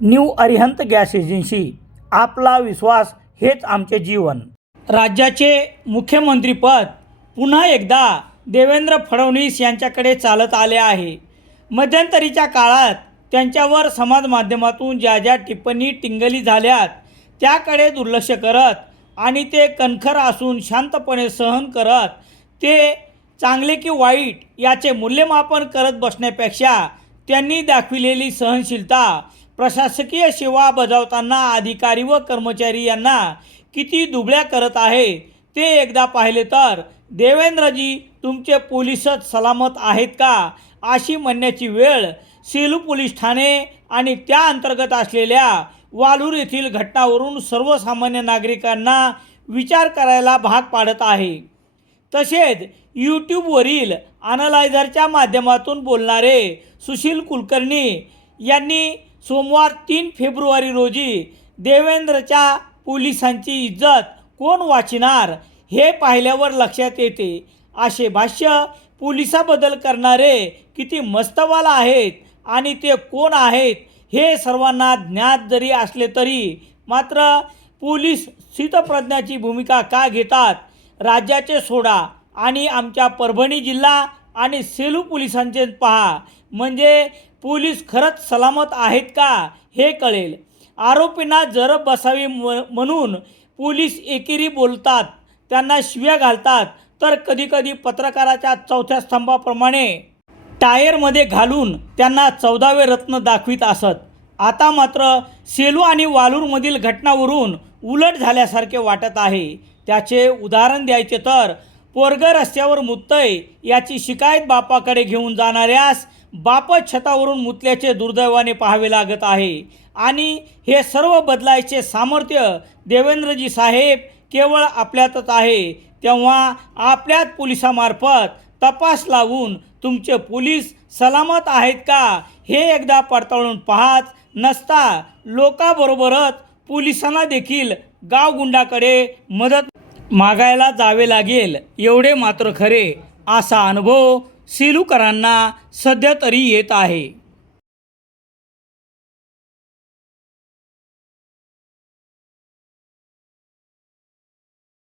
New Arihant gas agency. आपला विश्वास हेच आमचे जीवन. राज्याचे मुख्यमंत्रीपद पुन्हा एकदा देवेंद्र फडणवीस यांच्याकडे चालत आले आहे. मध्यंतरीच्या काळात त्यांच्यावर समाज माध्यमातून ज्या ज्या टिप्पणी टिंगली झाल्यात त्याकडे दुर्लक्ष करत आणि ते कणखर असून शांतपणे सहन करत ते चांगले की वाईट याचे मूल्यमापन करत बसण्यापेक्षा त्यांनी दाखविलेली सहनशीलता प्रशासकीय सेवा बजावताना अधिकारी व कर्मचारी यांना किती दुबळ्या करत आहे ते एकदा पाहिले तर देवेंद्रजी तुमचे पोलिसच सलामत आहेत का? अशी म्हणण्याची वेळ सेलू पोलीस ठाणे आणि त्या अंतर्गत असलेल्या वालूर येथील घटनावरून सर्वसामान्य नागरिकांना विचार करायला भाग पाडत आहे. तसेच यूट्यूबवरील अनलायझरच्या माध्यमातून बोलणारे सुशील कुलकर्णी यांनी सोमवार तीन फेब्रुवारी रोजी देवेंद्रच्या पोलिसांची इज्जत कोण वाचणार हे पाहिल्यावर लक्षात येते. असे भाष्य पोलिसाबद्दल करणारे किती मस्तवाल आहेत आणि ते कोण आहेत हे सर्वांना ज्ञात जरी असले तरी मात्र पोलीस स्थितप्रज्ञाची भूमिका का घेतात? राज्याचे सोडा आणि आमच्या परभणी जिल्हा आणि सेलू पोलिसांचे पहा. म्हणजे पोलीस खरंच सलामत आहेत का? हे कळेल. आरोपींना जरब बसावी म म्हणून पोलीस एकेरी बोलतात. त्यांना शिव्या घालतात. तर कधीकधी पत्रकाराच्या चौथ्या स्तंभाप्रमाणे टायरमध्ये घालून त्यांना चौदावे रत्न दाखवित असत. आता मात्र सेलू आणि वालूरमधील घटनावरून उलट झाल्यासारखे वाटत आहे. त्याचे उदाहरण द्यायचे तर पोरग रस्त्यावर मुतय याची शिकायत बापाकडे घेऊन जाणाऱ्यास बापच छतावरून मुतल्याचे दुर्दैवाने पाहावे लागत आहे. आणि हे सर्व बदलायचे सामर्थ्य देवेंद्रजी साहेब केवळ आपल्यातच आहे. तेव्हा आपल्यात पोलिसामार्फत तपास लावून तुमचे पोलीस सलामत आहेत का हे एकदा पडताळून पाहत नसता लोकाबरोबरच पोलिसांना देखील गावगुंडाकडे मदत मागायला जावे लागेल. एवढे मात्र खरे. असा अनुभव सेलूकरांना सध्या तरी येत आहे.